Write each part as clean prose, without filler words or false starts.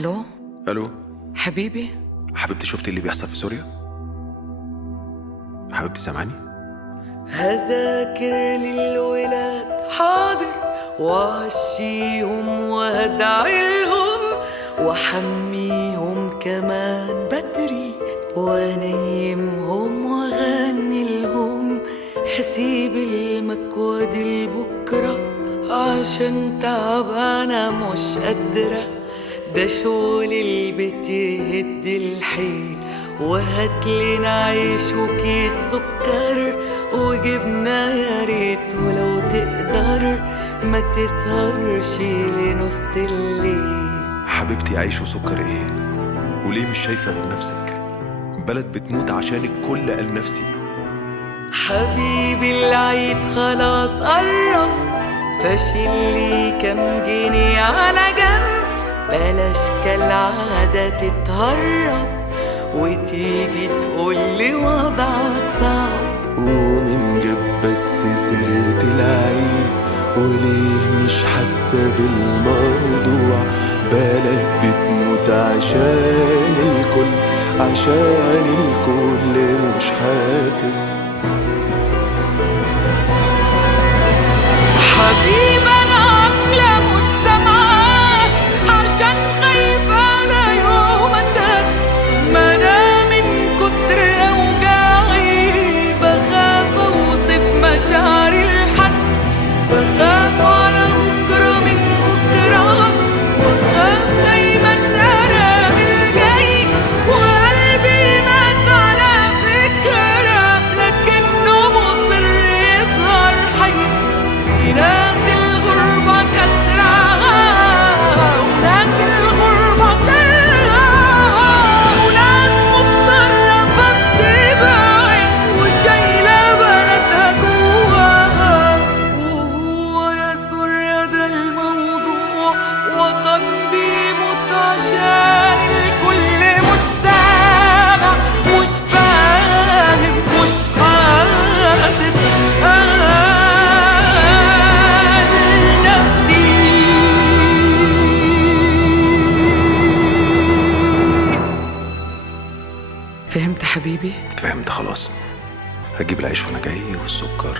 الو. الو حبيبي. حبيبتي، شفتي اللي بيحصل في سوريا؟ حبيبتي سامعني؟ هذاكر للولاد حاضر، وعشيهم وهدعيلهم وحميهم كمان بدري، ونيمهم وغنيلهم، حسيب المكوى دي لبكرة عشان تعبانة مش قادرة، ده شغل البيت يهد الحيل، وهاتلنا عيش وكيس سكر وجبنة يا ريت، ولو تقدر ما تسهرش لنص الليل. حبيبتي، عيش وسكر ايه؟ وليه مش شايفة غير نفسك؟ بلد بتموت عشان الكل قال نفسي. حبيبي العيد خلاص قرب، فاشل لي كام جنيه على جنب، بلاش كالعادة تتهرب وتيجي تقولي وضعك صعب. ومن جاب بس سيرة العيد، وليه مش حاسة بالموضوع؟ بلد بتموت عشان الكل، عشان الكل مش حاسس. حبيبي انا عاملة مش سامعاك، عشان خايفة على يوم اتهد، ما انا من كتر اوجاعي بخاف اوصف مشاعري لحد، بخاف على بكرة من بكرة، وخاف دايما انا من الجاي، وقلبي مات على فكرة لكنه مصر يظهر حي. في ناس الغربة كسرها، وناس الغربة كلها، وناس مضطرة فتبعد وشايلة بلدها جواها. وهو يا سوريا ده الموضوع، وطن بيموت عشان الكل مش سامع مش فاهم مش حاسس. فهمت حبيبي؟ فهمت خلاص. هجيب العيش وانا جاي والسكر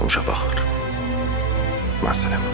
ومش هتأخر. مع السلامة.